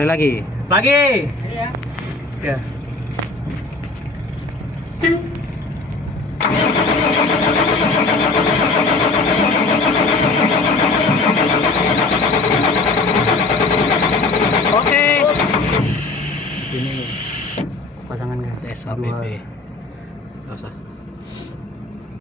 Sekali lagi. Lagi. Iya. Ya. Oke. Ini pasangan GTS ABB. Gak usah.